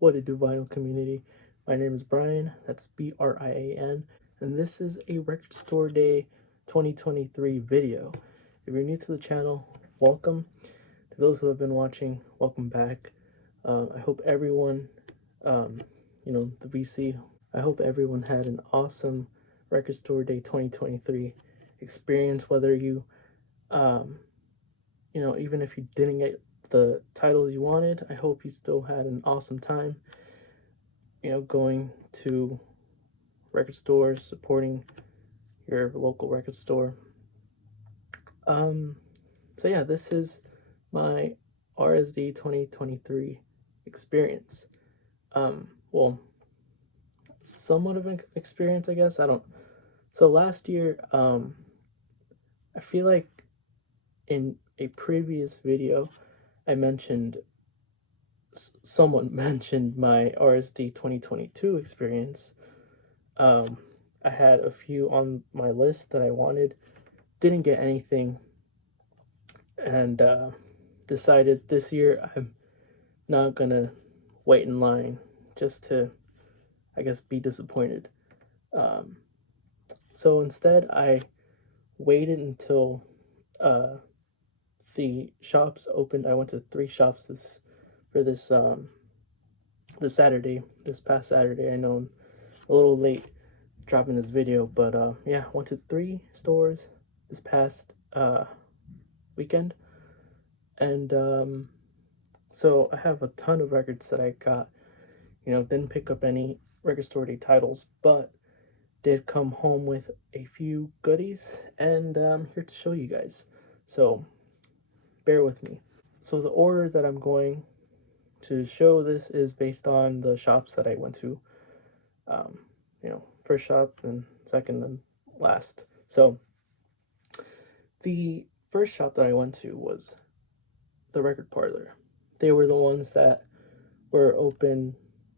What it do, vinyl community? My name is Brian, that's Brian, and this is a Record Store Day 2023 video. If you're new to the channel, welcome. To those who have been watching, welcome back. I hope everyone, the VC, I hope everyone had an awesome Record Store Day 2023 experience, whether you, even if you didn't get the titles you wanted, I hope you still had an awesome time, going to record stores, supporting your local record store. So yeah, this is my RSD 2023 experience. Well, somewhat of an experience, I guess. So last year, I feel like in a previous video, I mentioned, someone mentioned my RSD 2022 experience. I had a few on my list that I wanted, didn't get anything, and decided this year I'm not gonna wait in line just to, I guess, be disappointed. So instead, I waited until the shops opened. I went to 3 shops this Saturday, this past Saturday. I know I'm a little late dropping this video, but yeah, went to 3 stores this past weekend, and so I have a ton of records that I got. Didn't pick up any Record Store Day titles, but did come home with a few goodies, and I'm here to show you guys. So bear with me. So the order that I'm going to show this is based on the shops that I went to. First shop, and second, and last. So the first shop that I went to was the Record Parlor. They were the ones that were open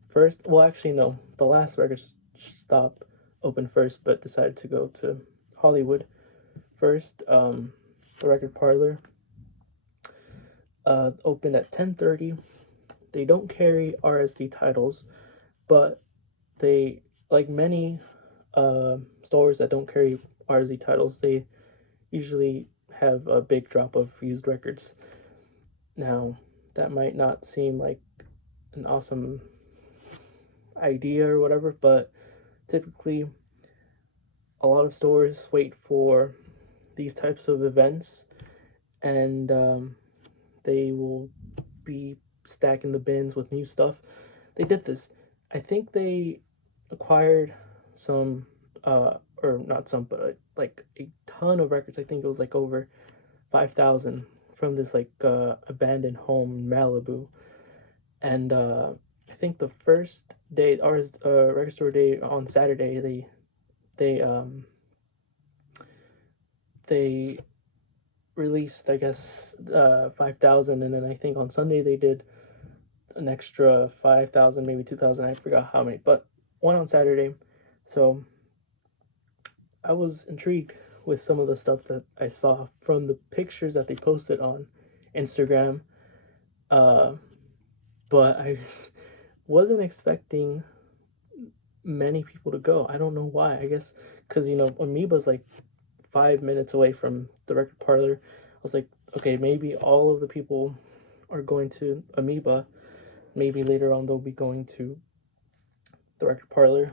first. Well, actually, no. The last record stop opened first, but decided to go to Hollywood first. The Record Parlor opened at 10:30. They don't carry RSD titles, but they, like many stores that don't carry RSD titles, they usually have a big drop of used records. Now, that might not seem like an awesome idea or whatever, but typically a lot of stores wait for these types of events, and they will be stacking the bins with new stuff. They did this. I think they acquired some, or not some, but like a ton of records. I think it was like over 5,000 from this abandoned home in Malibu. And I think the first day, Record Store Day on Saturday, they released, I guess, 5,000, and then I think on Sunday they did an extra 5,000, maybe 2,000. I forgot how many, but one on Saturday. So I was intrigued with some of the stuff that I saw from the pictures that they posted on Instagram, but I wasn't expecting many people to go. I don't know why. I guess because Amoeba's like 5 minutes away from the Record Parlor. I was like, okay, maybe all of the people are going to Amoeba. Maybe later on they'll be going to the Record Parlor.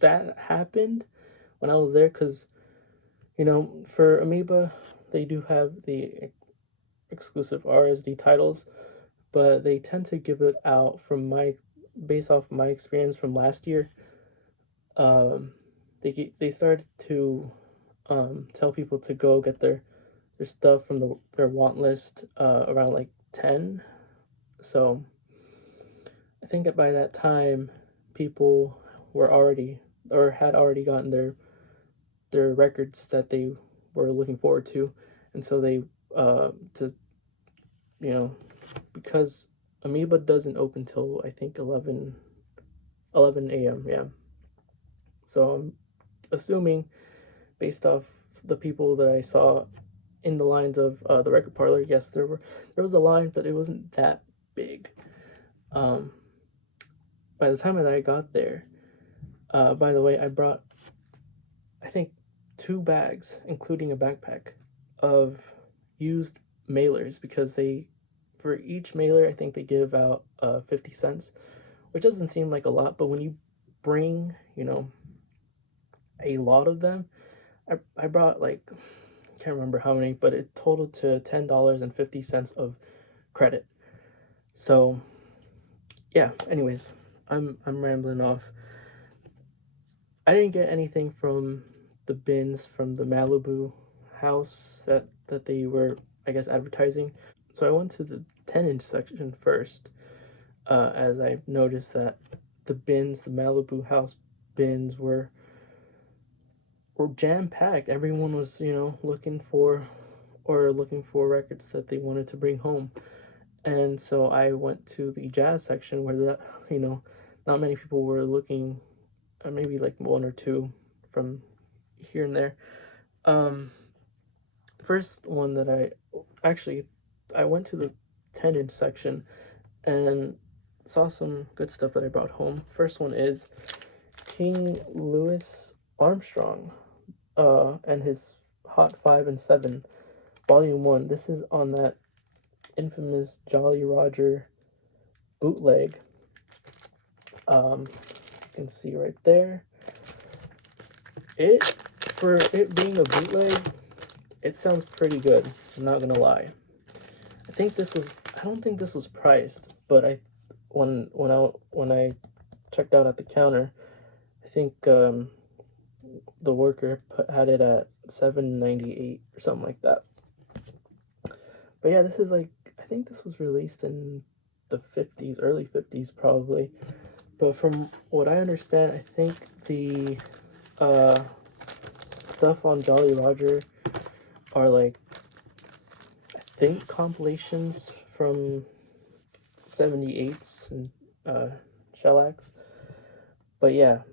That happened when I was there, because for Amoeba they do have the exclusive RSD titles, but they tend to give it out based off my experience from last year. They started to tell people to go get their stuff from their want list around like 10. So I think that by that time people were already, or had already gotten their records that they were looking forward to, and so they because Amoeba doesn't open till I think 11 a.m. Yeah, so I'm assuming, based off the people that I saw in the lines of the Record Parlor, yes, there was a line, but it wasn't that big. Um, by the time that I got there, by the way, I brought, I think, 2 bags, including a backpack, of used mailers because for each mailer, I think they give out 50 cents, which doesn't seem like a lot, but when you bring, a lot of them, I brought like, I can't remember how many, but it totaled to $10.50 of credit. So yeah, anyways, I'm rambling off. I didn't get anything from the bins from the Malibu house that they were, I guess, advertising. So I went to the 10-inch section first, as I noticed that the Malibu house bins were jam packed. Everyone was, looking for records that they wanted to bring home. And so I went to the jazz section where not many people were looking, maybe like one or two from here and there. First one that I went to the 10-inch section and saw some good stuff that I brought home. First one is King Louis Armstrong, and his Hot 5 and 7, Volume 1. This is on that infamous Jolly Roger bootleg. You can see right there. For it being a bootleg, it sounds pretty good. I'm not gonna lie. I don't think this was priced, but when I checked out at the counter, I think the worker had it at $7.98 or something like that. But yeah, this is I think this was released in the 50s, early 50s probably. But from what I understand, I think the stuff on Jolly Roger are I think compilations from 78s and shellacs. But yeah,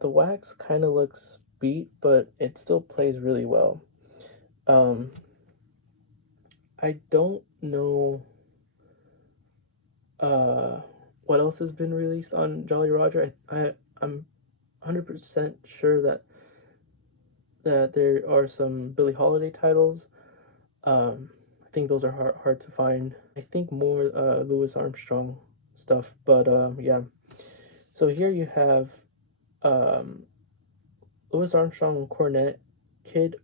the wax kind of looks beat, but it still plays really well. I don't know what else has been released on Jolly Roger. I'm 100% sure that there are some Billie Holiday titles. I think those are hard to find. I think more Louis Armstrong stuff, but yeah. So here you have Louis Armstrong on cornet, Kid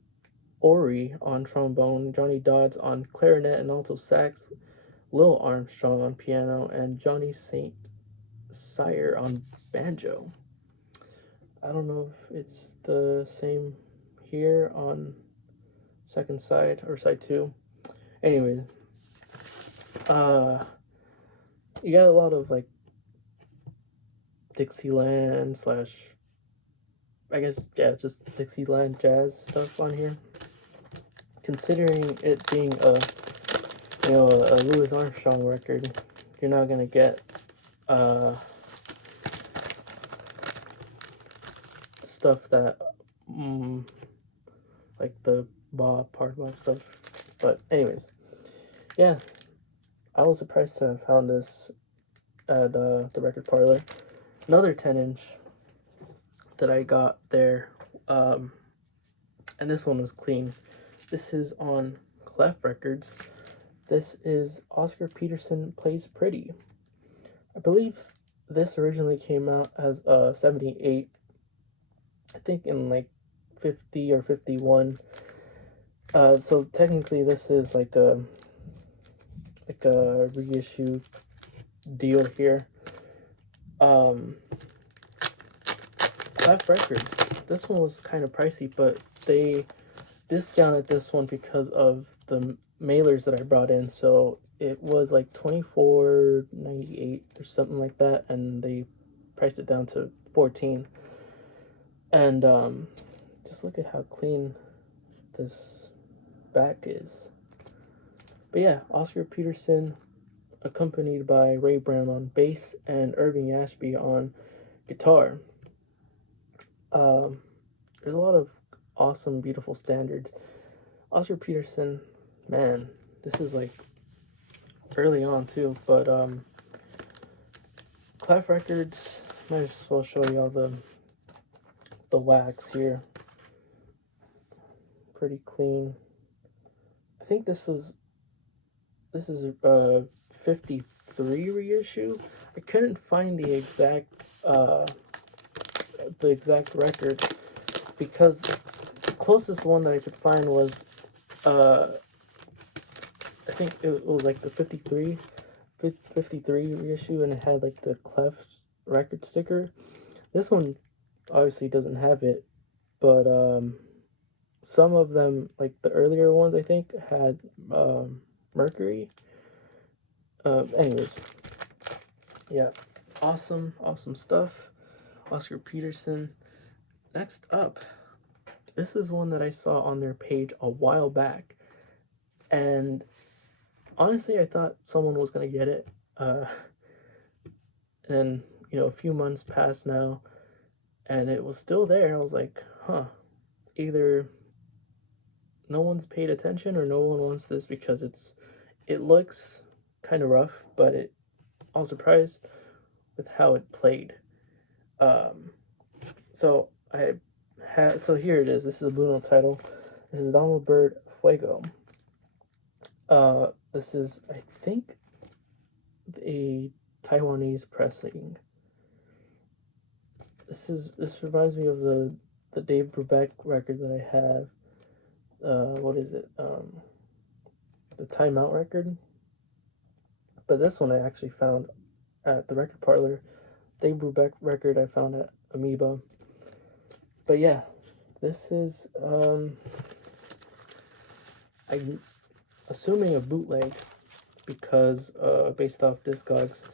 Ory on trombone, Johnny Dodds on clarinet and alto sax, Lil Armstrong on piano, and Johnny St. Cyr on banjo. I don't know if it's the same here on second side or side 2. Anyway, you got a lot of Dixieland / I guess, yeah, just Dixieland jazz stuff on here. Considering it being a Louis Armstrong record, you're not gonna get stuff that like the Hard Bop stuff. But anyways, yeah, I was surprised to have found this at the record parlor. Another 10-inch that I got there, and this one was clean. This is on Clef Records. This is Oscar Peterson Plays Pretty. I believe this originally came out as 78, I think in 50 or 51. So technically this is like a reissue deal here. Clef Records, this one was kind of pricey, but they discounted this one because of the mailers that I brought in, so it was like $24.98 or something like that, and they priced it down to $14. And just look at how clean this back is. But yeah, Oscar Peterson, accompanied by Ray Brown on bass and Irving Ashby on guitar. There's a lot of awesome, beautiful standards. Oscar Peterson, man, this is early on too, but Clef Records, might as well show you all the wax here. Pretty clean. I think this is 53 reissue. I couldn't find the exact record because the closest one that I could find was I think it was like the 53 reissue, and it had like the Clef record sticker. This one obviously doesn't have it, but some of them, like the earlier ones, I think had Mercury. Anyways, yeah, awesome stuff. Oscar Peterson. Next up, this is one that I saw on their page a while back, and honestly, I thought someone was gonna get it. And a few months passed now, and it was still there. I was like, huh, either no one's paid attention or no one wants this, because it looks kind of rough, but I was surprised with how it played. So here it is. This is a Blue Note title. This is Donald Byrd Fuego. This is, I think, a Taiwanese pressing. This reminds me of the Dave Brubeck record that I have. What is it? The Time Out record. But this one I actually found at the record parlor. Dave Brubeck record I found at Amoeba. But yeah, this is I'm assuming a bootleg, because based off Discogs.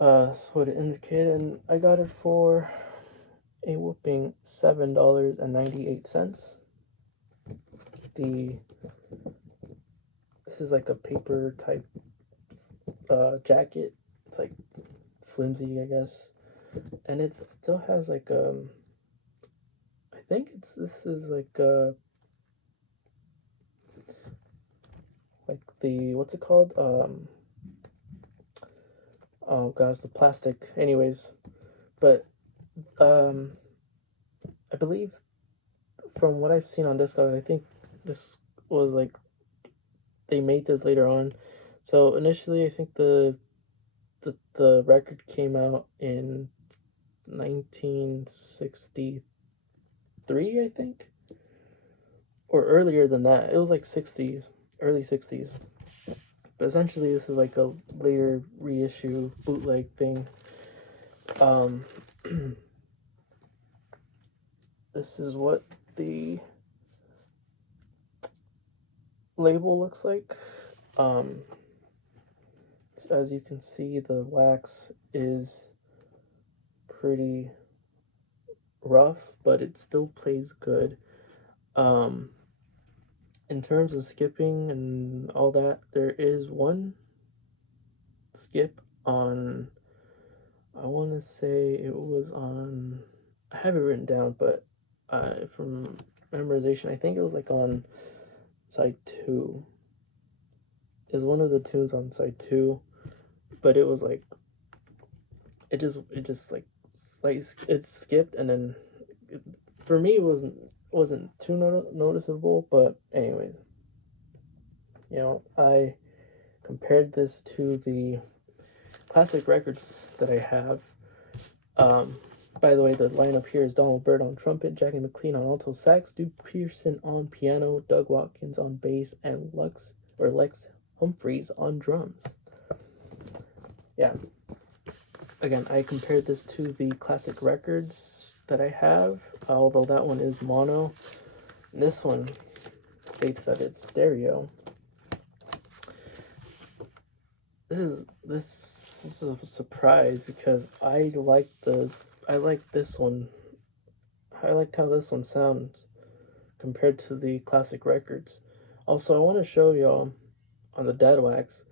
That's what it indicated, and I got it for a whooping $7.98. This is like a paper type jacket. It's like flimsy, I guess, and it still has like I think this is like the, what's it called, oh gosh, the plastic. Anyways, but I believe from what I've seen on Discogs, I think this was like they made this later on. So initially, I think the record came out in 1963, I think, or earlier than that. It was like 60s, early 60s. But essentially, this is like a later reissue bootleg thing. This is what the label looks like. As you can see, the wax is pretty rough, but it still plays good. In terms of skipping and all that, there is one skip on, I want to say it was on, I have it written down, but from memorization, I think it was like on side 2. Is one of the tunes on side 2, but it was like, it just like it skipped, and then for me it wasn't too noticeable. But anyways, I compared this to the classic records that I have. By the way, the lineup here is Donald Byrd on trumpet, Jackie McLean on alto sax, Duke Pearson on piano, Doug Watkins on bass, and Lex Humphreys on drums. Yeah. Again, I compared this to the classic records that I have, although that one is mono. This one states that it's stereo. This is a surprise, because I like this one. I liked how this one sounds compared to the classic records. Also, I want to show y'all on the Dead Wax.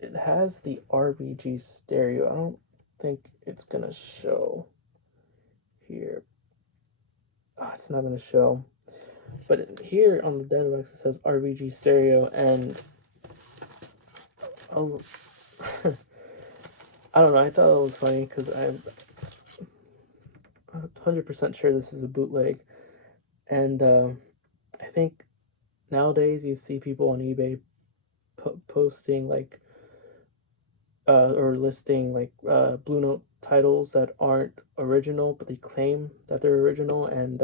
It has the RVG stereo. I don't think it's gonna show here. It's not gonna show. But here on the Dead Wax, it says RVG stereo, and I was, I don't know. I thought it was funny because I'm 100% sure this is a bootleg, and I think nowadays you see people on eBay posting like or listing like Blue Note titles that aren't original, but they claim that they're original, and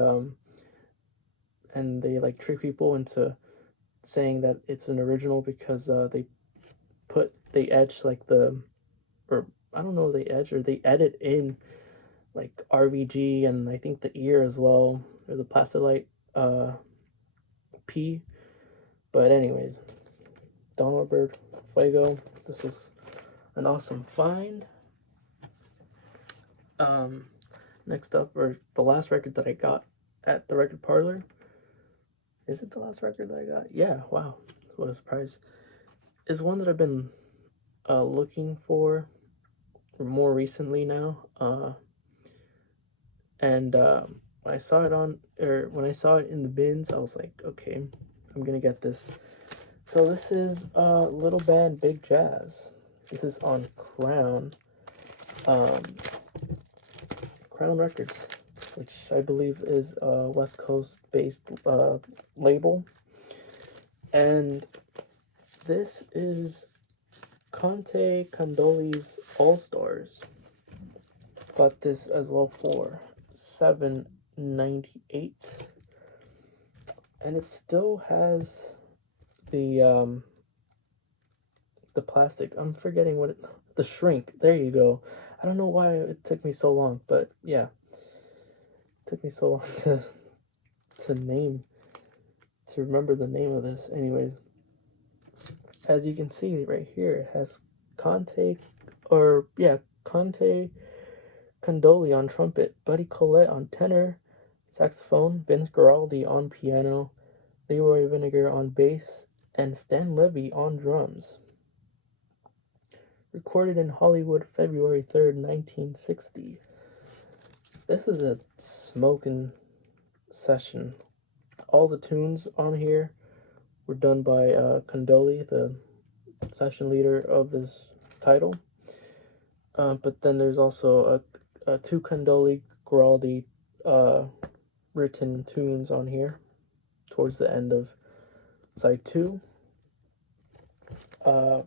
they like trick people into saying that it's an original because they etch like or I don't know, they etch or they edit in like RVG and I think the ear as well, or the Plastilite P. But anyways, Donald Bird Fuego. This was an awesome find. Next up, or the last record that I got at the record parlor. Is it the last record that I got? Yeah, wow. What a surprise. Is one that I've been looking for more recently now. And when I saw it when I saw it in the bins, I was like, okay, I'm gonna get this. So this is Little Band Big Jazz. This is on Crown Records, which I believe is a West Coast based label. And this is Conte Candoli's All Stars. Got this as well for $7.98, and it still has the plastic. I'm forgetting the shrink. There you go. I don't know why it took me so long, but yeah, it took me so long to remember the name of this. Anyways, as you can see right here, it has Conte Candoli on trumpet, Buddy Collette on tenor, saxophone, Vince Guaraldi on piano, Leroy Vinegar on bass, and Stan Levy on drums. Recorded in Hollywood, February 3rd, 1960. This is a smoking session. All the tunes on here were done by Candoli, the session leader of this title. But then there's also two Candoli Guaraldi written tunes on here towards the end of side 2.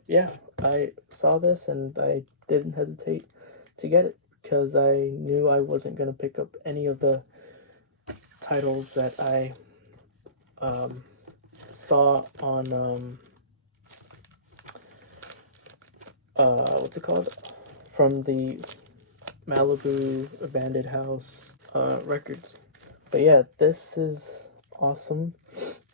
Yeah, I saw this and I didn't hesitate to get it because I knew I wasn't going to pick up any of the titles that I saw on what's it called, from the Malibu Abandoned House records. But yeah, this is awesome.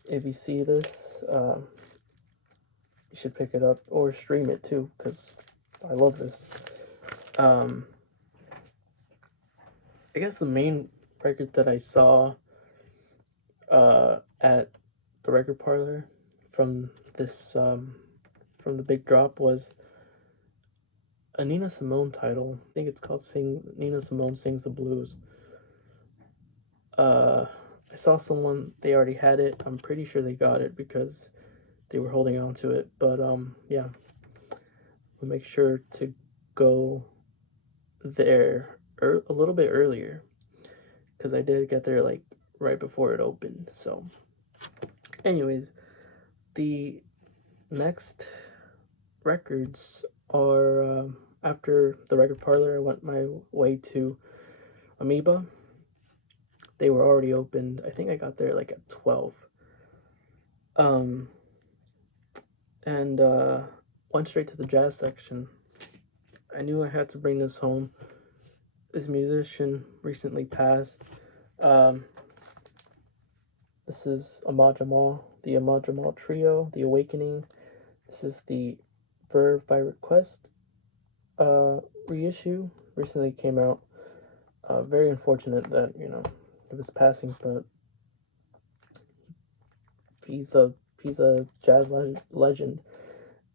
If you see this, you should pick it up or stream it too, because I love this. I guess the main record that I saw at the record parlor from this from the big drop was a Nina Simone title. I think it's called Nina Simone Sings the Blues. I saw someone, they already had it. I'm pretty sure they got it because they were holding on to it. But yeah, we'll make sure to go there a little bit earlier because I did get there like right before it opened. So anyways, the next records are after the record parlor. I went my way to Amoeba. They were already opened. I think I got there like at 12. And went straight to the jazz section. I knew I had to bring this home. This musician recently passed. This is Ahmad Jamal, the Ahmad Jamal Trio, The Awakening. This is the Verve by Request reissue. Recently came out. Very unfortunate that, of his passing, but he's a jazz legend,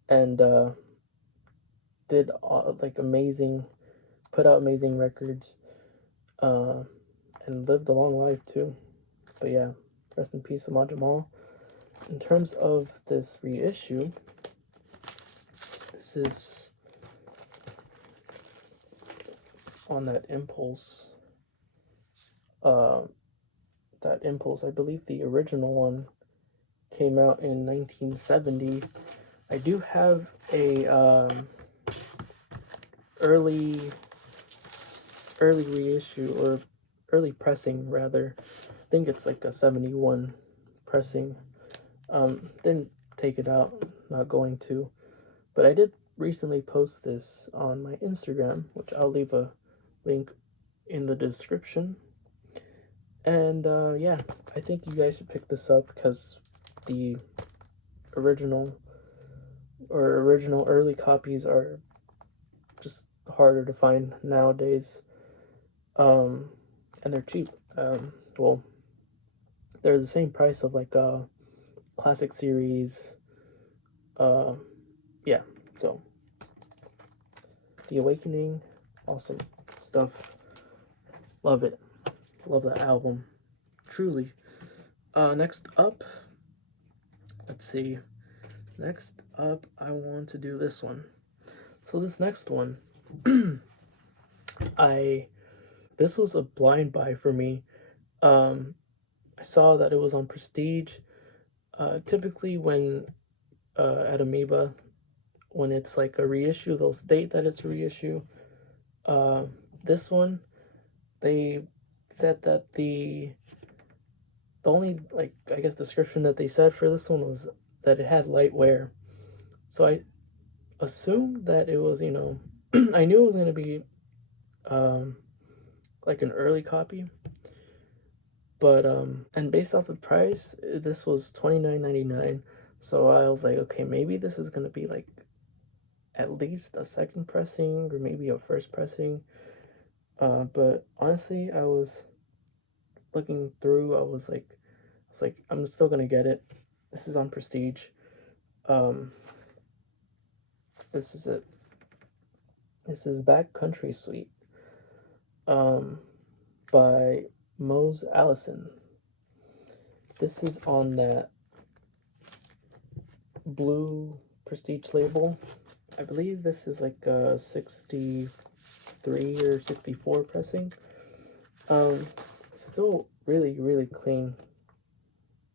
and did put out amazing records, and lived a long life too. But yeah, rest in peace, Ahmad Jamal. In terms of this reissue, This is on that Impulse. That Impulse, I believe the original one came out in 1970. I do have a early reissue, or early pressing rather. I think it's like a 71 pressing. Didn't take it out, not going to, but I did recently post this on my Instagram, which I'll leave a link in the description. And yeah, I think you guys should pick this up because the original early copies are just harder to find nowadays. And they're cheap. Well, they're the same price of like classic series. Yeah, so The Awakening, awesome stuff. Love it. Love that album. Truly. Next up, let's see. Next up, I want to do this one. So this next one, this was a blind buy for me. I saw that it was on Prestige. Typically when at Amoeba, when it's like a reissue, they'll state that it's a reissue. This one, they said that the only, like, I guess description that they said for this one was that it had light wear. So I assumed that it was, you know, I knew it was going to be like an early copy. But and based off the price, this was $29.99. So I was like, okay, maybe this is going to be like at least a second pressing or maybe a first pressing. But honestly, I was looking through, I was like, I'm still gonna get it. This is on Prestige. This is it. This is Backcountry Suite by Mose Allison. This is on that blue Prestige label. I believe this is like a 63 or 64 pressing. Still really clean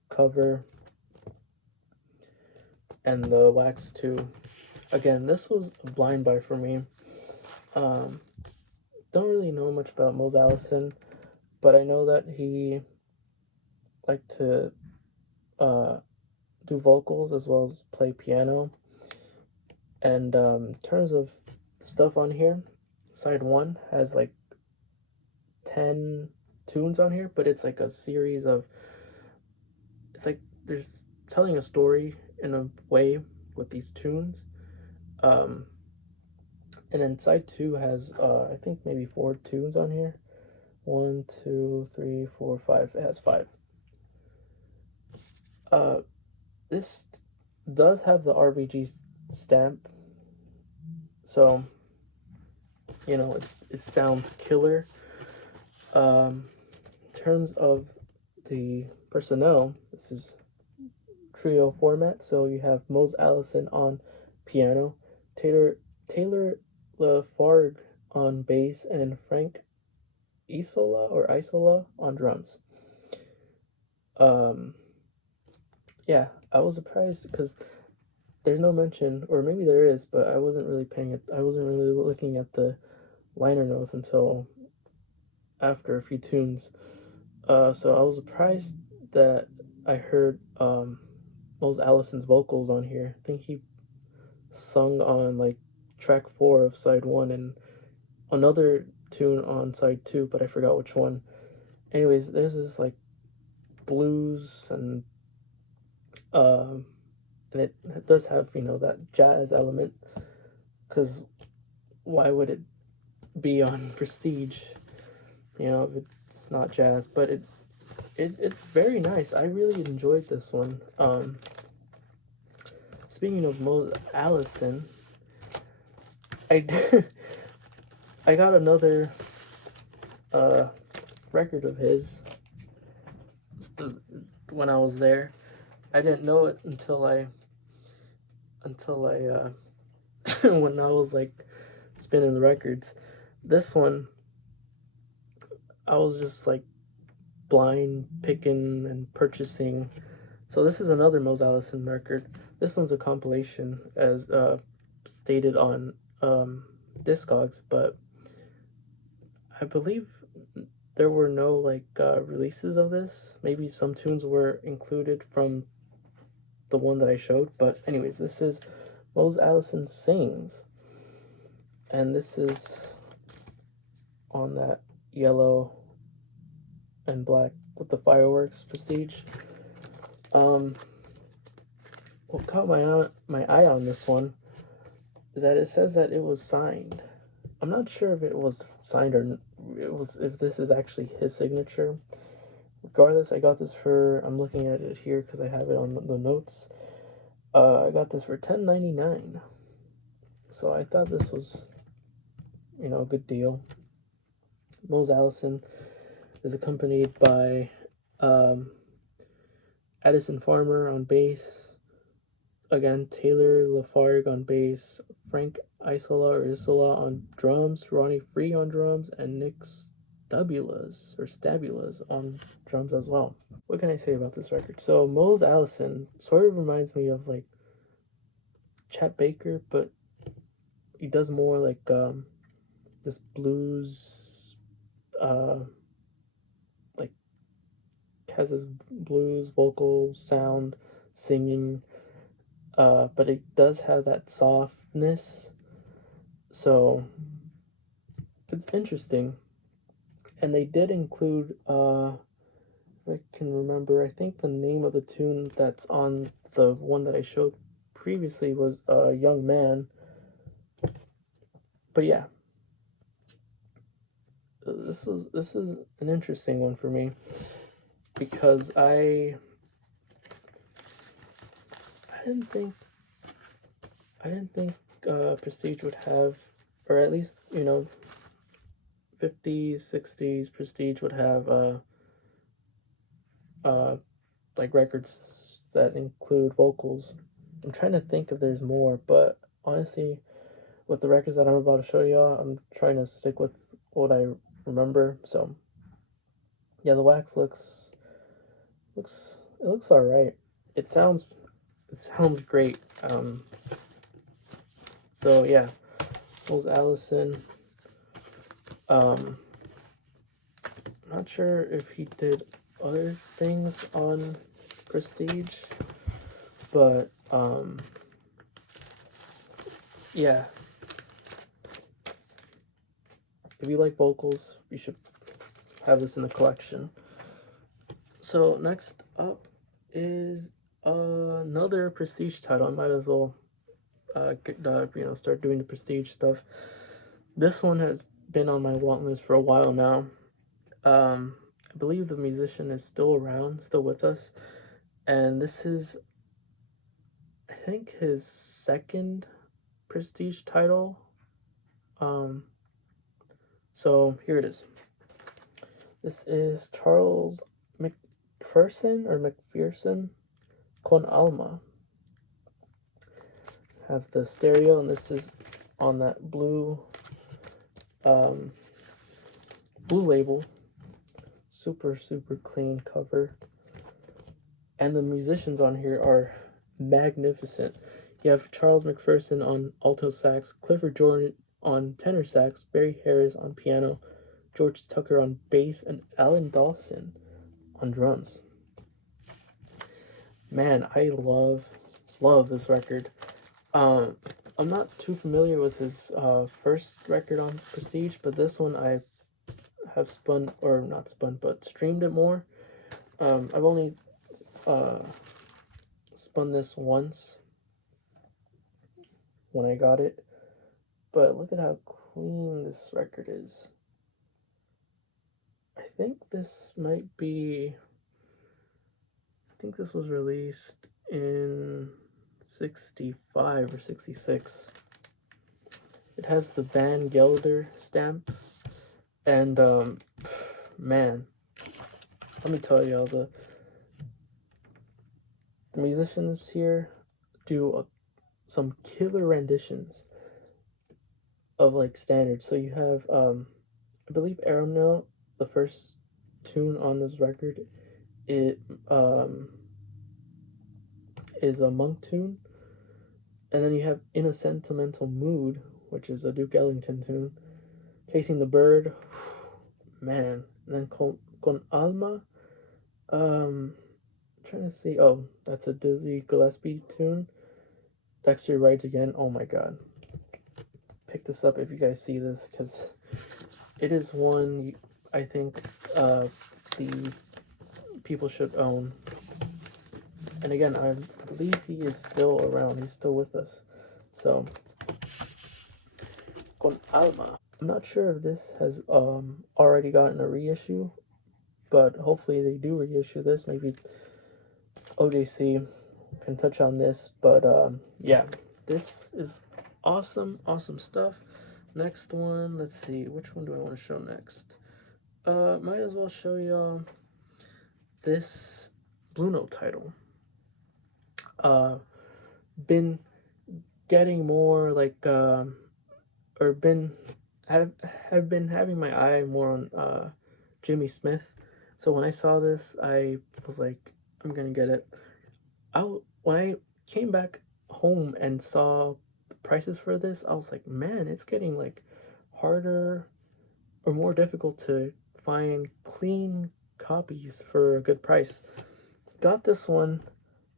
cover, and the wax too. Again, this was a blind buy for me. Don't really know much about Mose Allison, but I know that he liked to do vocals as well as play piano. And in terms of stuff on here, side 1 has like 10 tunes on here, but it's like a series of, it's like there's telling a story in a way with these tunes. And then side 2 has I think maybe 4 tunes on here. 1, 2, 3, 4, 5. It has 5. This does have the RVG stamp, so you know it sounds killer. In terms of the personnel, this is trio format, so you have Mose Allison on piano, Taylor Lafargue on bass, and Frank Isola on drums. Yeah, I was surprised because there's no mention, or maybe there is, but I wasn't really looking at the liner notes until after a few tunes. So I was surprised that I heard Mose Allison's vocals on here. I think he sung on like track 4 of side 1 and another tune on side 2, but I forgot which one. Anyways, there's this like blues and it does have, you know, that jazz element, because why would it be on Prestige, you know, if it's not jazz? But it's very nice. I really enjoyed this one. Speaking of Mose Allison, I got another record of his when I was there. I didn't know it until I when I was like spinning the records. This one, I was just like blind picking and purchasing. So this is another Mose Allison record. This one's a compilation, as stated on Discogs, but I believe there were no like releases of this. Maybe some tunes were included from the one that I showed, but anyways, this is Mose Allison Sings, and this is on that yellow and black with the fireworks Prestige. What caught my eye on this one is that it says that it was signed. I'm not sure if it was signed or if this is actually his signature. Regardless, I got this for, I'm looking at it here because I have it on the notes. I got this for $10.99. So I thought this was, a good deal. Mose Allison is accompanied by Addison Farmer on bass. Again, Taylor Lafargue on bass, Frank Isola on drums, Ronnie Free on drums, and Nick Stabulas on drums as well. What can I say about this record? So Mose Allison sort of reminds me of like Chet Baker, but he does more like this blues, like has this blues vocal sound, singing. But it does have that softness, so it's interesting. And they did include, if I can remember, I think the name of the tune that's on the one that I showed previously was Young Man. But yeah, this is an interesting one for me because I didn't think Prestige would have, or at least 50s, 60s Prestige would have like records that include vocals. I'm trying to think if there's more, but honestly, with the records that I'm about to show y'all, I'm trying to stick with what I remember. So yeah, the wax looks all right. It sounds great. So yeah, Mose Allison. Not sure if he did other things on Prestige, but yeah. If you like vocals, you should have this in the collection. So next up is another Prestige title. I might as well start doing the Prestige stuff. This one has been on my want list for a while now. I believe the musician is still around, still with us, and this is, I think, his second Prestige title. So here it is. This is Charles McPherson Con Alma. Have the stereo, and this is on that blue label. Super clean cover, and the musicians on here are magnificent. You have Charles McPherson on alto sax, Clifford Jordan on tenor sax, Barry Harris on piano, George Tucker on bass, and Alan Dawson on drums. Man, I love this record. I'm not too familiar with his first record on Prestige, but this one I have streamed it more. I've only spun this once when I got it, but look at how clean this record is. I think this was released in 65 or 66. It has the Van Gelder stamp, and man, let me tell y'all, the musicians here do some killer renditions. of like standards. So you have I believe Aeronauts, the first tune on this record, it is a Monk tune, and then you have In a Sentimental Mood, which is a Duke Ellington tune. Chasing the Bird, man. And then Con Alma, trying to see. Oh, that's a Dizzy Gillespie tune. Dexter Rides Again. Oh my god. Pick this up if you guys see this, because it is one I think the people should own. And again, I believe he is still around. He's still with us. So, Con Alma. I'm not sure if this has already gotten a reissue, but hopefully they do reissue this. Maybe OJC can touch on this. But yeah, this is awesome stuff. Next one, let's see, which one do I want to show next? Might as well show y'all this Blue Note title. Been getting more like or been have been having my eye more on Jimmy Smith. So when I saw this, I was like, I'm gonna get it. When I came back home and saw the prices for this, I was like, man, it's getting like harder or more difficult to find clean copies for a good price. Got this one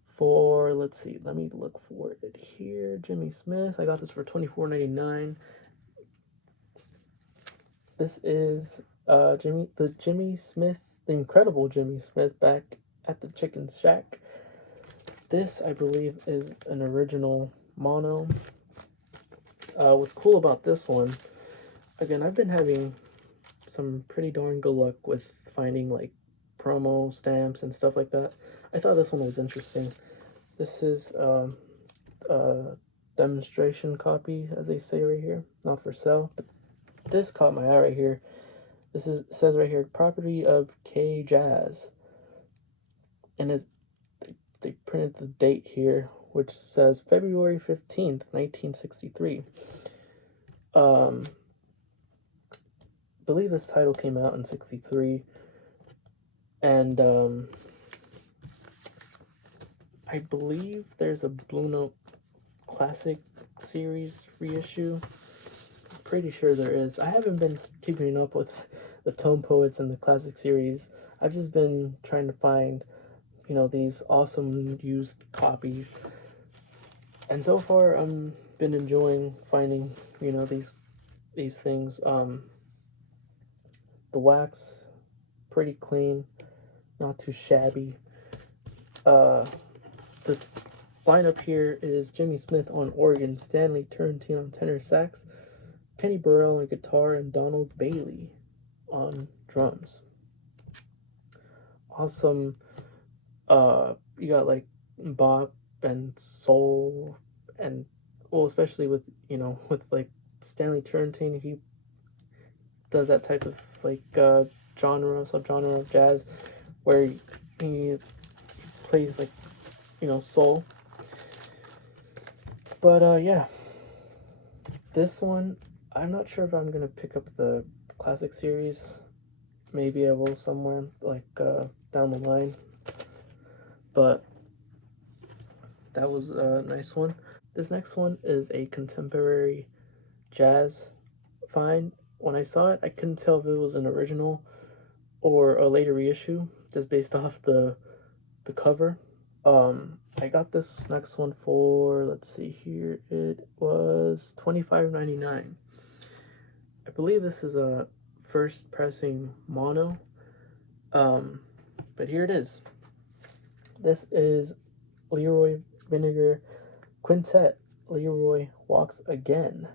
for, let's see, let me look for it here. Jimmy Smith. I got this for $24.99. This is the Jimmy Smith, the incredible Jimmy Smith, back at the Chicken Shack. This, I believe, is an original mono. What's cool about this one, again, I've been having some pretty darn good luck with finding like promo stamps and stuff like that. I thought this one was interesting. This is a demonstration copy, as they say right here, not for sale. But this caught my eye right here. This is, it says right here, property of K Jazz, and they printed the date here, which says February 15th, 1963. I believe this title came out in 63, and I believe there's a Blue Note Classic Series reissue. I'm pretty sure there is. I haven't been keeping up with the Tone Poets and the Classic Series. I've just been trying to find, you know, these awesome used copies. And so far, I've been enjoying finding, you know, these things. The wax, pretty clean, not too shabby. The lineup here is Jimmy Smith on organ, Stanley Turrentine on tenor sax, Kenny Burrell on guitar, and Donald Bailey on drums. Awesome. You got like bop and soul, and well, especially with, you know, with like Stanley Turrentine, he does that type of like subgenre of jazz where he plays like, you know, soul. But yeah, this one, I'm not sure if I'm gonna pick up the Classic Series. Maybe I will somewhere like down the line. But that was a nice one. This next one is a contemporary jazz find. When I saw it, I couldn't tell if it was an original or a later reissue, just based off the cover. I got this next one for, let's see here, it was $25.99. I believe this is a first pressing mono, but here it is. This is Leroy Vinnegar Quintet, Leroy Walks Again.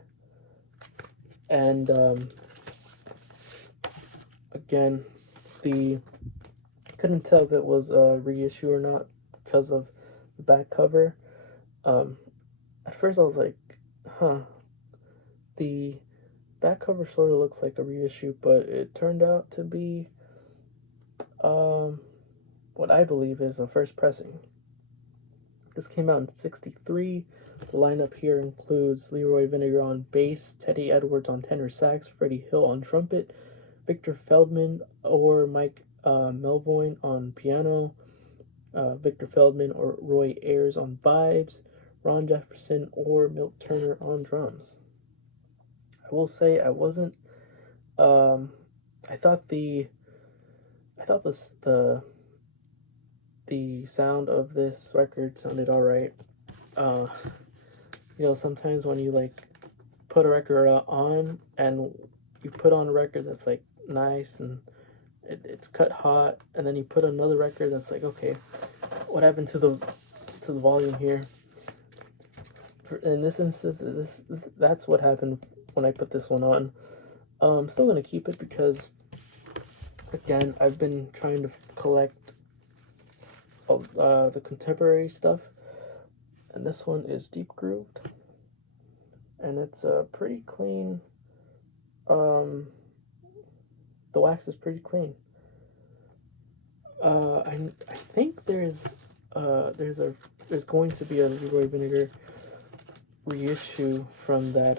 And again, couldn't tell if it was a reissue or not because of the back cover. At first I was like, huh, the back cover sort of looks like a reissue, but it turned out to be what I believe is a first pressing. This came out in 63 The lineup here includes Leroy Vinnegar on bass, Teddy Edwards on tenor sax, Freddie Hill on trumpet, Victor Feldman or Mike Melvoin on piano, Victor Feldman or Roy Ayers on vibes, Ron Jefferson or Milt Turner on drums. I will say I wasn't. I thought the sound of this record sounded all right. Sometimes when you like put a record on and you put on a record that's like nice and it's cut hot, and then you put another record that's like, okay, what happened to the volume here? In this instance, that's what happened when I put this one on. I'm still gonna keep it because, again, I've been trying to collect the contemporary stuff, and this one is deep grooved, and it's pretty clean. The wax is pretty clean. I think there's going to be a Leroy Vinnegar reissue from that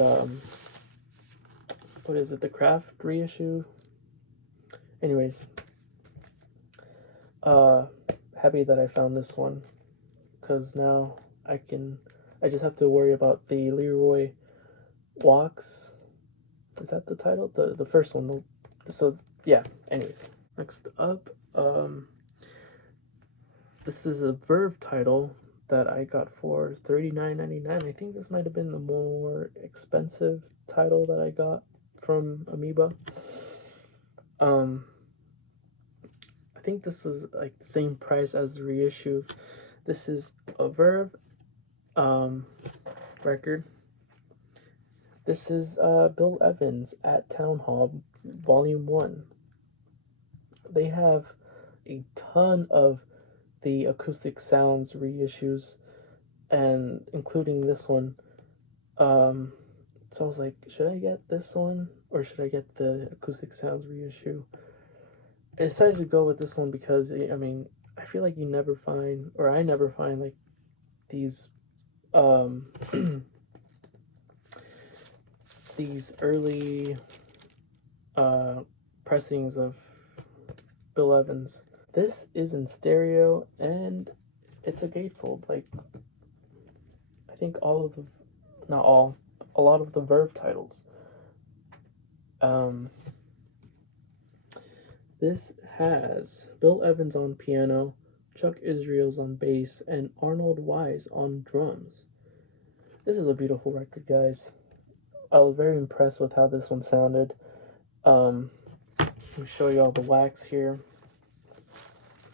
what is it, the Craft reissue? Anyways, happy that I found this one, because now I just have to worry about the Leroy Walks. Is that the title? The first one. So yeah, anyways. Next up, this is a Verve title that I got for $39.99. I think this might have been the more expensive title that I got from Amoeba. I think this is like the same price as the reissue. This is a Verve record. This is Bill Evans at Town Hall, Volume 1. They have a ton of the Acoustic Sounds reissues, and including this one. So I was like, should I get this one or should I get the Acoustic Sounds reissue? I decided to go with this one because, I mean, I feel like I never find like these these early pressings of Bill Evans. This is in stereo and it's a gatefold. Like, I think a lot of the Verve titles. This has Bill Evans on piano, Chuck Israels on bass, and Arnold Wise on drums. This is a beautiful record, guys. I was very impressed with how this one sounded. Let me show you all the wax here.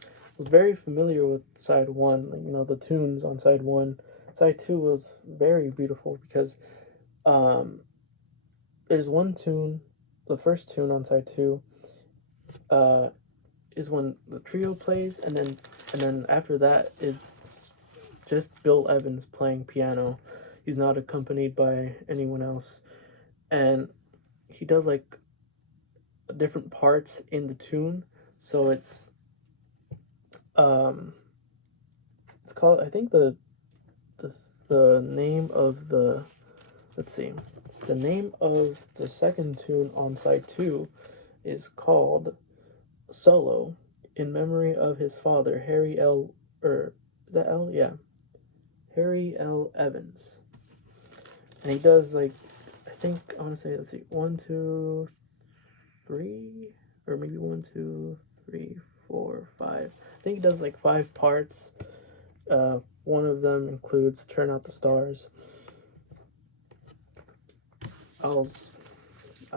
I was very familiar with side 1, like, the tunes on side 1. Side 2 was very beautiful because there's one tune, the first tune on side 2 is when the trio plays, and then after that it's just Bill Evans playing piano. He's not accompanied by anyone else, and he does like different parts in the tune. So it's called, I think the name of the, let's see, the name of the second tune on side 2 is called Solo, in memory of his father, Harry L. Is that L? Yeah. Harry L. Evans. And he does, like, I think, I want to say, let's see, 1, 2, 3, or maybe 1, 2, 3, 4, 5. I think he does like 5 parts. One of them includes Turn Out the Stars.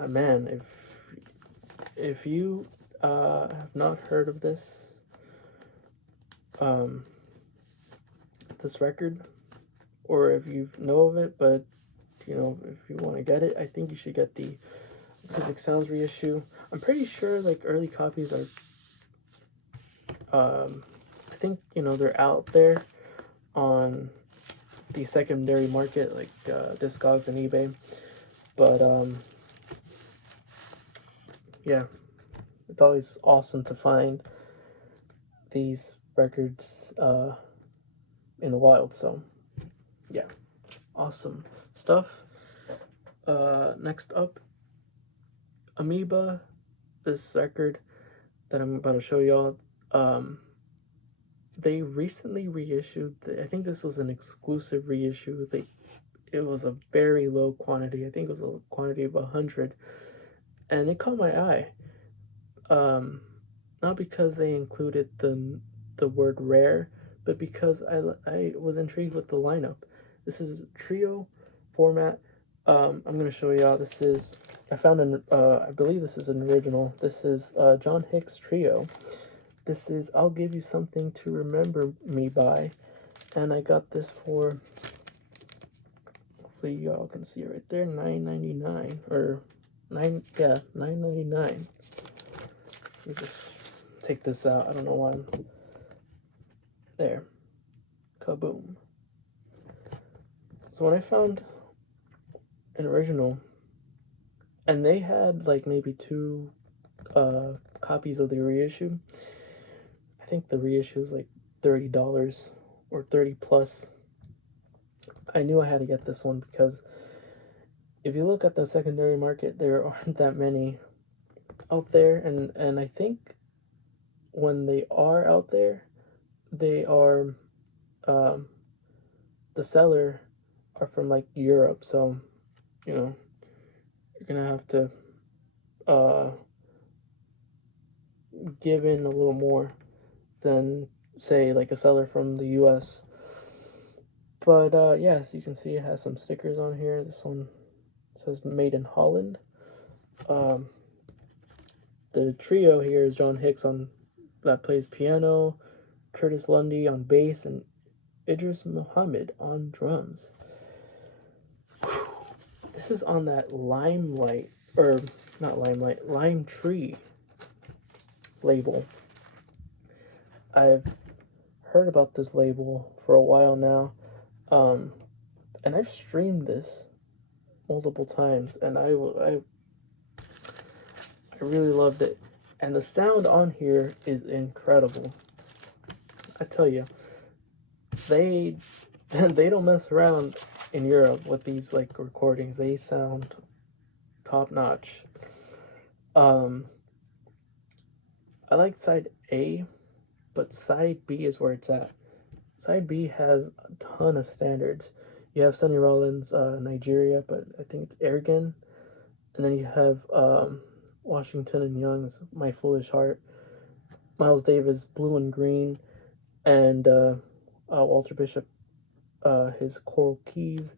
Man, if you have not heard of this record, or if you know of it, but if you want to get it, I think you should get the Acoustic Sounds reissue. I'm pretty sure like early copies are I think they're out there on the secondary market, like Discogs and eBay, but yeah, it's always awesome to find these records in the wild. So yeah, awesome stuff. Next up, Amoeba. This record that I'm about to show y'all, they recently reissued. I think this was an exclusive reissue. It was a very low quantity. I think it was a quantity of 100, and it caught my eye. Not because they included the word rare, but because I was intrigued with the lineup. This is trio format. I'm gonna show y'all. This is, I found I believe this is an original. This is John Hicks Trio. This is I'll Give You Something to Remember Me By, and I got this for, hopefully y'all can see it right there, $9.99 or $9.99. Let me just take this out. I don't know why I'm there. Kaboom. So when I found an original, and they had like maybe 2 copies of the reissue. I think the reissue was like $30 or 30 plus. I knew I had to get this one because if you look at the secondary market, there aren't that many out there, and I think when they are out there, they are the seller are from like Europe, so you know you're gonna have to give in a little more than say like a seller from the US. But yeah, as you can see, it has some stickers on here. This one says made in Holland. The trio here is John Hicks that plays piano, Curtis Lundy on bass, and Idris Muhammad on drums. Whew. This is on that Lime Tree label. I've heard about this label for a while now, and I've streamed this multiple times, and I really loved it. And the sound on here is incredible. I tell you, they don't mess around in Europe with these like recordings. They sound top notch. I like side A, but side B is where it's at. Side B has a ton of standards. You have Sonny Rollins, Nigeria, but I think it's Ergen. And then you have Washington and Young's My Foolish Heart, Miles Davis, Blue and Green, and Walter Bishop, his Coral Keys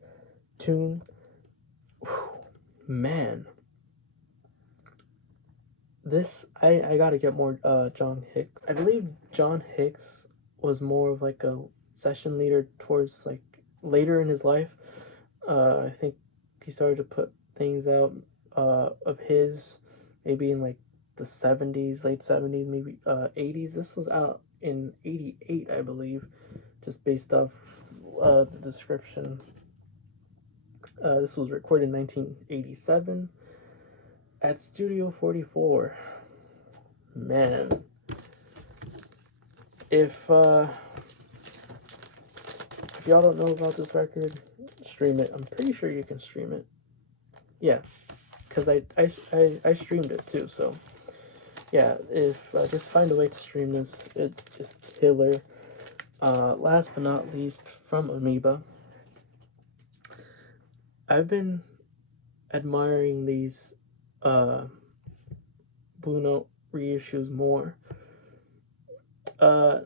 tune. Whew, man. This, I gotta get more John Hicks. I believe John Hicks was more of like a session leader towards like later in his life. I think he started to put things out of his maybe in like the 70s, late 70s, maybe 80s. This was out in 88, I believe, just based off the description. This was recorded in 1987 at Studio 44. Man, if y'all don't know about this record, stream it. I'm pretty sure you can stream it. Yeah, because I streamed it too. So yeah, if just find a way to stream this, it is killer. Last but not least, from Amoeba, I've been admiring these Blue Note reissues more. I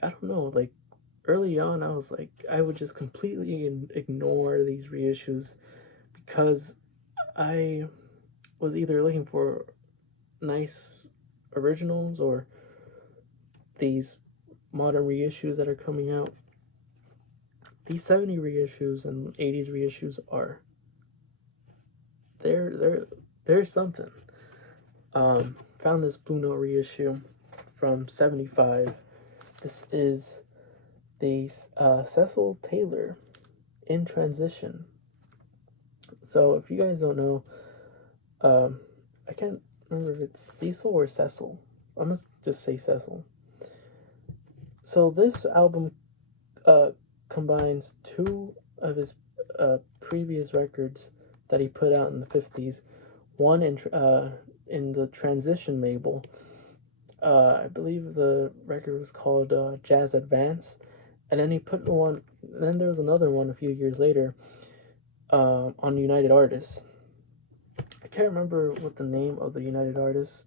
don't know, like early on I was like, I would just completely ignore these reissues because I was either looking for nice originals or these modern reissues that are coming out. These 70 reissues and 80s reissues are they're something. Found this Blue Note reissue from 75. This is the Cecil Taylor in Transition. So if you guys don't know, I can't remember if it's Cecil or Cecil. I must just say Cecil. So this album combines 2 previous records that he put out in the 50s. One in the Transition label. I believe the record was called Jazz Advance, and then he put one. Then there was another one a few years later on United Artists. I can't remember what the name of the United Artists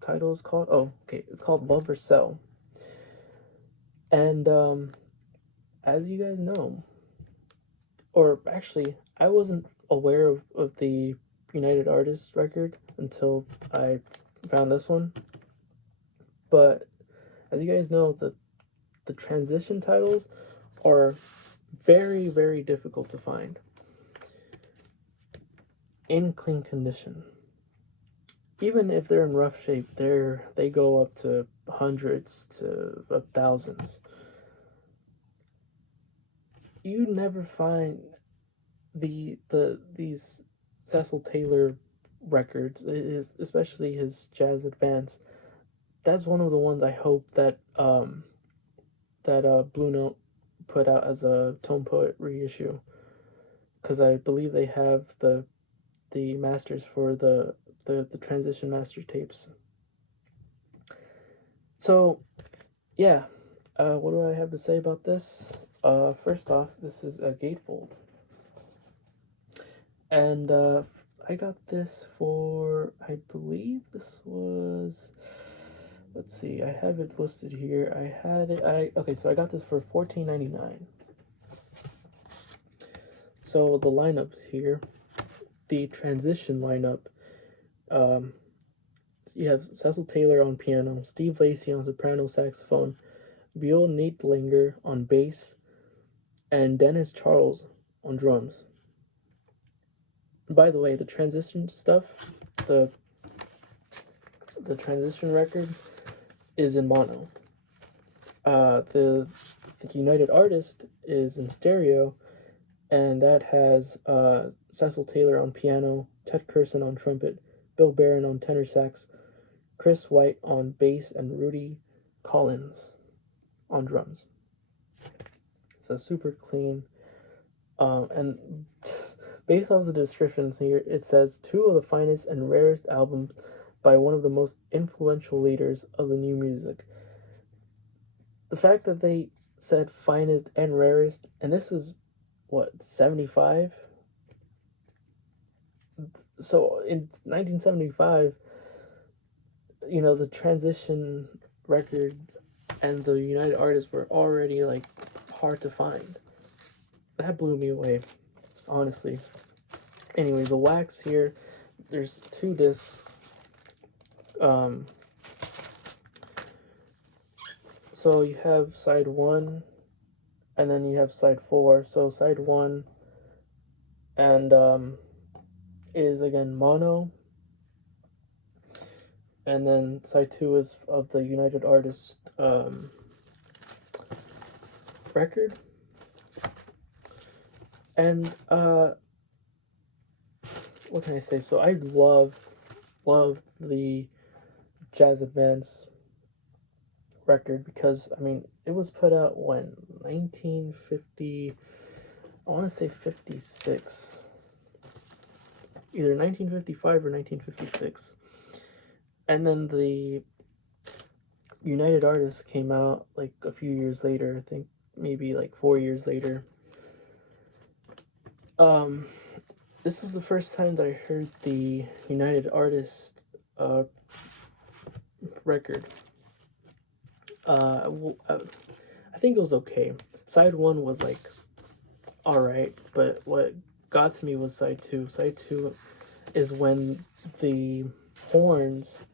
title is called. Oh, okay, it's called Love or Sell. And as you guys know, or actually, I wasn't aware of the United Artists record until I found this one. But as you guys know, the Transition titles are very, very difficult to find in clean condition. Even if they're in rough shape, they go up to hundreds of thousands. You never find these Cecil Taylor records, especially his Jazz Advance. That's one of the ones I hope that Blue Note put out as a Tone Poet reissue, because I believe they have the masters for the Transition master tapes. So, yeah, what do I have to say about this? First off, this is a gatefold, and I got this for, I believe this was, let's see, I have it listed here. So I got this for $14.99. So the lineups here, the Transition lineup, you have Cecil Taylor on piano, Steve Lacy on soprano saxophone, Bjorn Neidlinger on bass, and Dennis Charles on drums. And by the way, the Transition stuff, the Transition record is in mono. The United Artist is in stereo, and that has Cecil Taylor on piano, Ted Curson on trumpet, Bill Barron on tenor sax, Chris White on bass, and Rudy Collins on drums. So super clean. And based off the descriptions here, it says 2 of the finest and rarest albums by one of the most influential leaders of the new music. The fact that they said finest and rarest, and this is what, 75? So in 1975, you know, the Transition records and the United Artists were already like hard to find. That blew me away, honestly. Anyway, the wax here, there's 2 discs. So you have side 1, and then you have side 4. So side 1 and is again mono, and then side 2 is of the United Artists record. And what can I say? So I love the Jazz Advance record, because I mean, it was put out when, 1950, I want to say 56, either 1955 or 1956. And then the United Artists came out like a few years later, I think maybe like 4 years later. This was the first time that I heard the United Artists record. I think it was okay. Side 1 was like alright, but what got to me was side 2. Side 2 is when the horns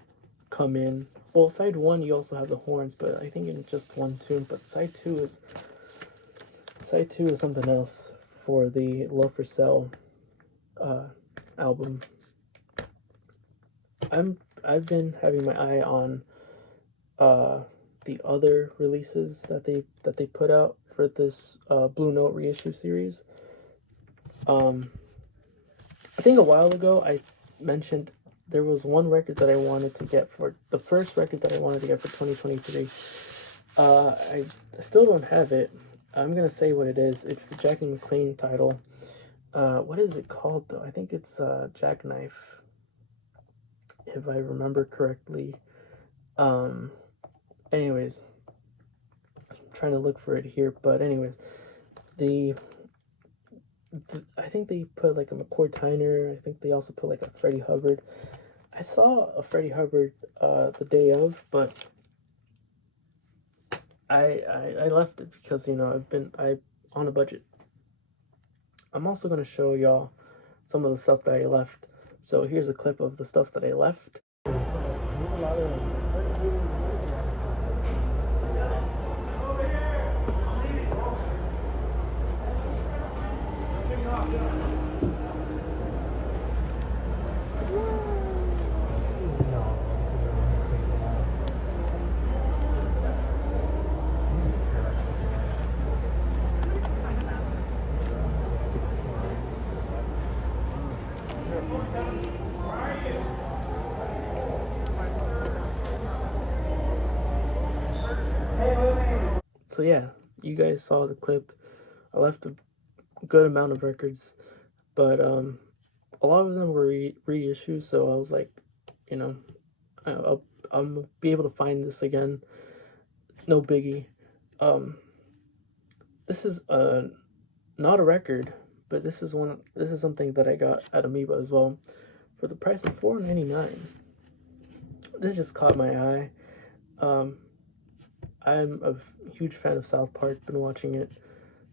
come in. Well, side 1 you also have the horns, but I think in just one tune. But side 2 is something else for the Love for Sale album. I've been having my eye on the other releases that they put out for this Blue Note reissue series. I think a while ago I mentioned there was one record that I wanted to get for the first record that I wanted to get for 2023. I still don't have it. I'm gonna say what it is. It's the Jackie McLean title. What is it called though? I think it's Jackknife, if I remember correctly. Um, anyways, I'm trying to look for it here, but anyways, the I think they put like a McCoy Tyner. I think they also put like a Freddie Hubbard. I saw a Freddie Hubbard the day of, but I left it because, you know, I on a budget. I'm also gonna show y'all some of the stuff that I left. So here's a clip of the stuff that I left. So yeah, you guys saw the clip. I left a good amount of records, but a lot of them were reissues. So I was like, you know, I'm gonna be able to find this again. No biggie. This is not a record, but this is something that I got at Amoeba as well, for the price of $4.99. This just caught my eye. I'm a huge fan of South Park. Been watching it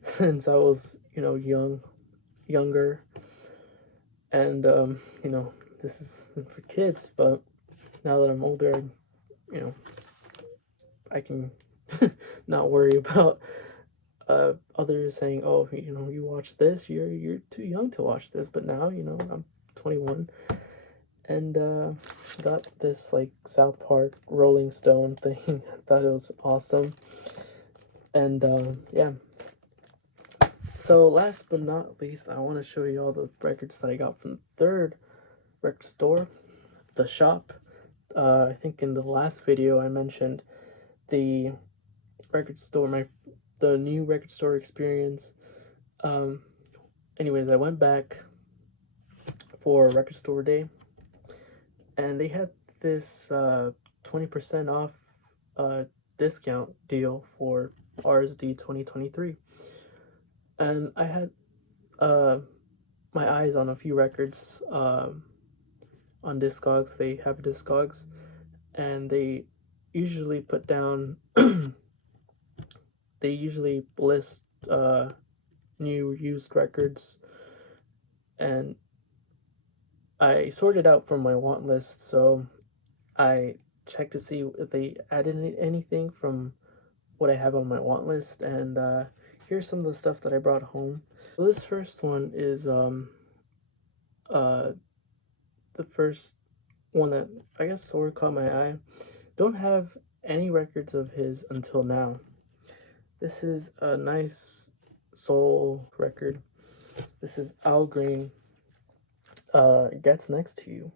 since I was, you know, younger, and you know, this is for kids. But now that I'm older, you know, I can not worry about others saying, "Oh, you know, you watch this. You're too young to watch this." But now, you know, I'm 21, and got this like South Park Rolling Stone thing. I thought it was awesome, and yeah. So last but not least, I want to show you all the records that I got from the third record store, The Shop. I think in the last video I mentioned the record store, the new record store experience. Anyways, I went back for record store day, and they had this 20% off discount deal for RSD 2023, and I had my eyes on a few records on Discogs. They have Discogs, and they usually put down they usually list new used records, and I sorted out from my want list. So I checked to see if they added anything from what I have on my want list, and here's some of the stuff that I brought home. So this first one is the first one that I guess sort of caught my eye. Don't have any records of his until now. This is a nice soul record. This is Al Green, Gets Next to You.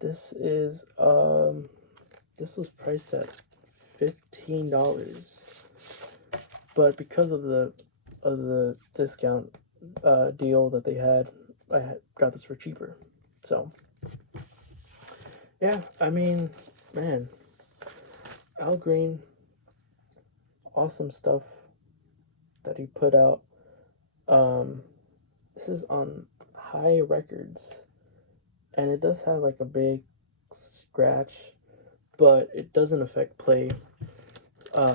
This is this was priced at $15, but because of the discount deal that they had, got this for cheaper. So yeah, I mean, man, Al Green, awesome stuff that he put out. This is on High Records, and it does have like a big scratch, but it doesn't affect play.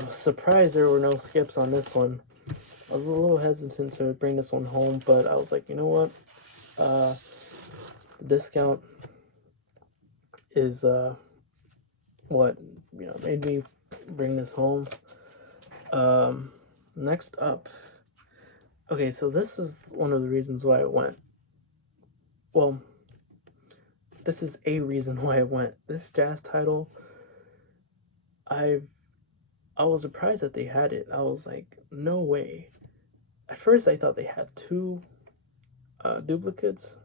Surprised there were no skips on this one. I was a little hesitant to bring this one home, but I was like, you know what? The discount is what, you know, made me bring this home. Next up, okay, so this is one of the reasons why I went. Well, this is a reason why I went. This jazz title, I was surprised that they had it. I was like, no way. At first, I thought they had two duplicates.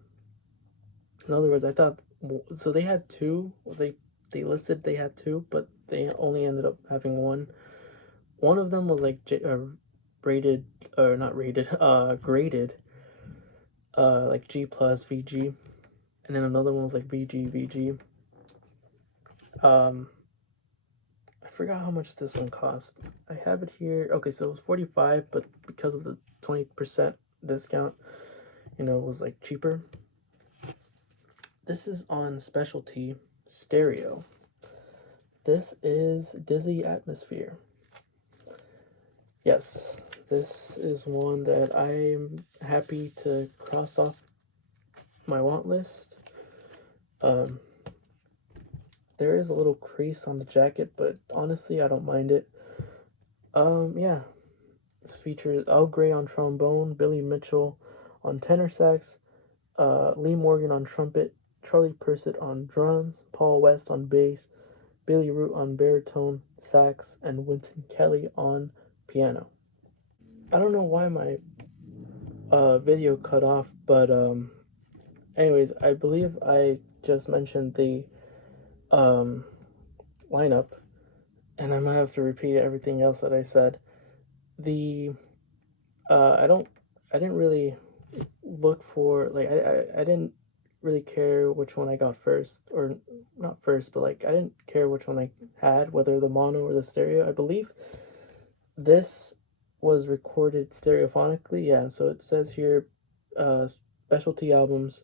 In other words, I thought, so they had two. They listed they had two, but they only ended up having one. one of them was like rated, or not rated, graded, like G plus VG, and then another one was like VG. Um, I forgot how much this one cost. I have it here. Okay, so it was 45, but because of the 20% discount, you know, it was like cheaper. This is on specialty stereo. This is Dizzy Atmosphere. Yes, this is one that I'm happy to cross off my want list. There is a little crease on the jacket, but honestly, I don't mind it. Yeah, this features Al Gray on trombone, Billy Mitchell on tenor sax, Lee Morgan on trumpet, Charlie Persett on drums, Paul West on bass, Billy Root on baritone, sax, and Wynton Kelly on piano. I don't know why my video cut off, but anyways, I believe I just mentioned the lineup, and I'm gonna have to repeat everything else that I said. The I didn't really look for, like, I didn't really care which one I got first, or not first, but like I didn't care which one I had, whether the mono or the stereo. I believe this was recorded stereophonically. Yeah, so it says here, specialty albums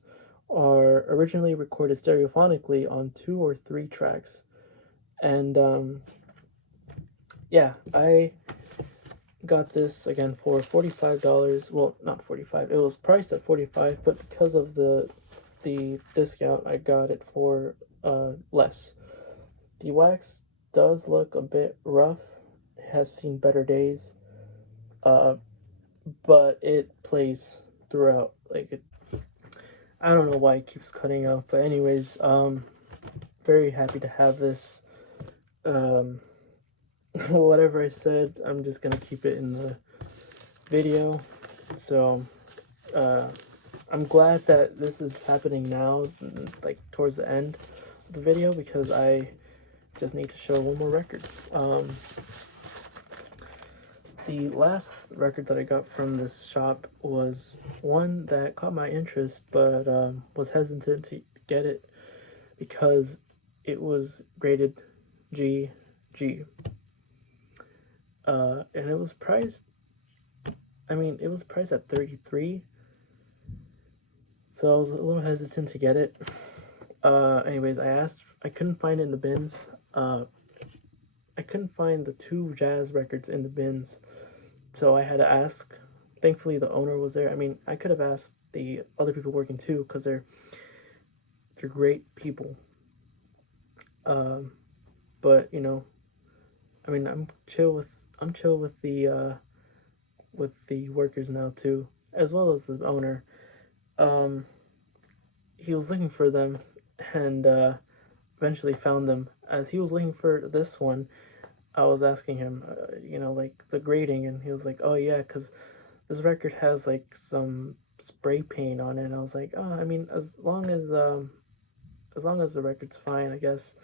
are originally recorded stereophonically on 2 or 3 tracks. And yeah, I got this again for $45. Well, not 45. It was priced at 45, but because of the discount, I got it for less. The wax does look a bit rough. It has seen better days. But it plays throughout. Like, it, I don't know why it keeps cutting out, but anyways, very happy to have this. Whatever I said, I'm just gonna keep it in the video. So, I'm glad that this is happening now, like towards the end of the video, because I just need to show one more record. The last record that I got from this shop was one that caught my interest, but was hesitant to get it because it was graded G. And it was priced, I mean, it was priced at 33, so I was a little hesitant to get it. Anyways, I couldn't find it in the bins. I couldn't find the 2 jazz records in the bins, so I had to ask. Thankfully, the owner was there. I mean, I could have asked the other people working too, because they're great people. But you know, I mean, I'm chill with the workers now too, as well as the owner. He was looking for them, and eventually found them. As he was looking for this one, I was asking him, you know, like the grading, and he was like, "Oh yeah, because this record has like some spray paint on it." And I was like, "Oh, I mean, as long as the record's fine, I guess.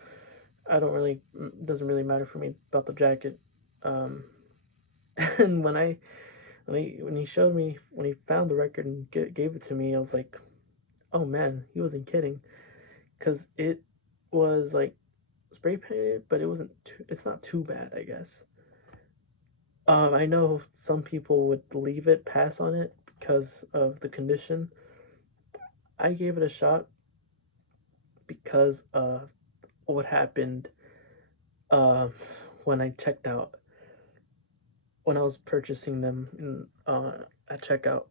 I don't really, doesn't really matter for me about the jacket." And when he showed me, when he found the record and gave it to me, I was like, "Oh man, he wasn't kidding," because it was like spray painted, but it's not too bad, I guess. I know some people would leave it, pass on it because of the condition. I gave it a shot because of what happened uh, when I checked out, when I was purchasing them at checkout.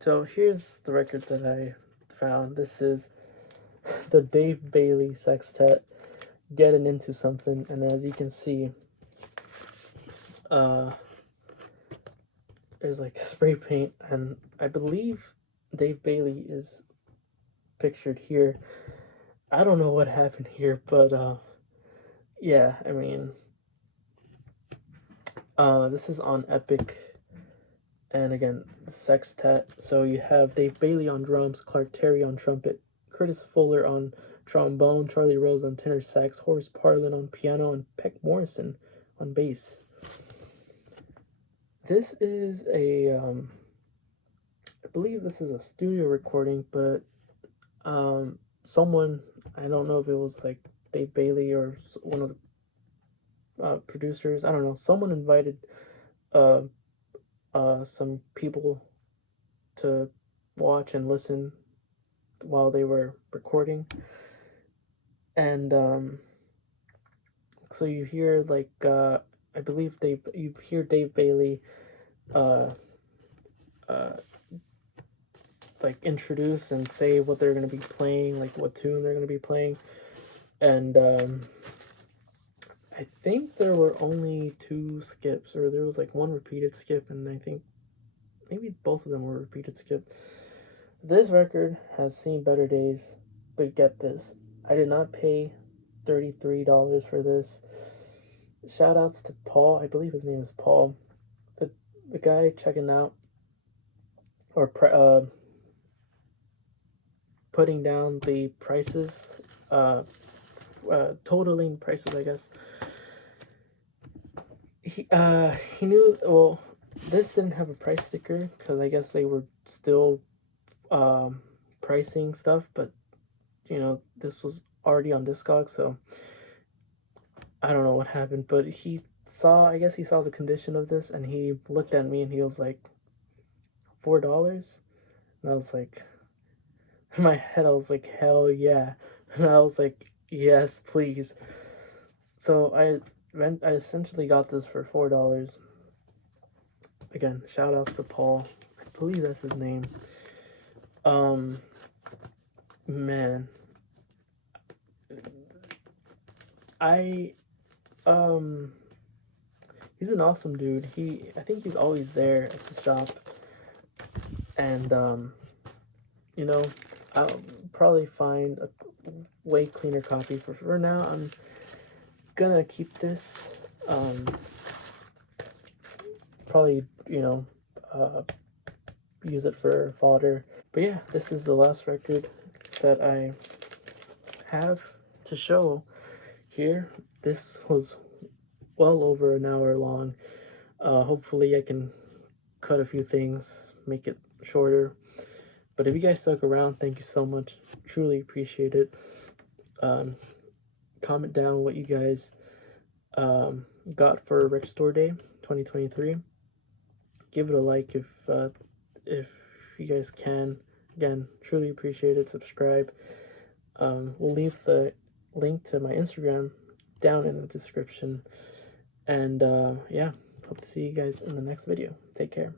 So here's the record that I found. This is the Dave Bailey Sextet, Getting Into Something, and as you can see, there's like spray paint, and I believe Dave Bailey is pictured here. I don't know what happened here, but yeah, I mean, this is on Epic, and again, Sextet. So you have Dave Bailey on drums, Clark Terry on trumpet, Curtis Fuller on trombone, Charlie Rose on tenor sax, Horace Parlan on piano, and Peck Morrison on bass. This is a I believe this is a studio recording, but someone, I don't know if it was like Dave Bailey or one of the producers, I don't know, someone invited uh some people to watch and listen while they were recording, and so you hear like I believe you hear Dave Bailey uh uh like introduce and say what they're going to be playing, like what tune they're going to be playing. And I think there were only 2 skips, or there was like one repeated skip, and I think maybe both of them were repeated skip. This record has seen better days, but get this, I did not pay $33 for this. Shout outs to Paul, I believe his name is Paul, the guy checking out or putting down the prices, totaling prices, I guess. He knew, well, this didn't have a price sticker because I guess they were still pricing stuff, but you know, this was already on Discogs, so I don't know what happened, but I guess he saw the condition of this, and he looked at me and he was like, $4? And I was like, in my head, I was like, hell yeah. And I was like, yes, please. So I essentially got this for $4. Again, shout outs to Paul. I believe that's his name. Man. He's an awesome dude. I think he's always there at the shop. And you know, I'll probably find a way cleaner copy. For now, I'm gonna keep this. Probably, you know, use it for fodder. But yeah, this is the last record that I have to show here. This was well over an hour long. Hopefully I can cut a few things, make it shorter. But if you guys stuck around, thank you so much. Truly appreciate it. Comment down what you guys got for Rec Store Day 2023. Give it a like if you guys can. Again, truly appreciate it. Subscribe. We'll leave the link to my Instagram down in the description. And yeah, hope to see you guys in the next video. Take care.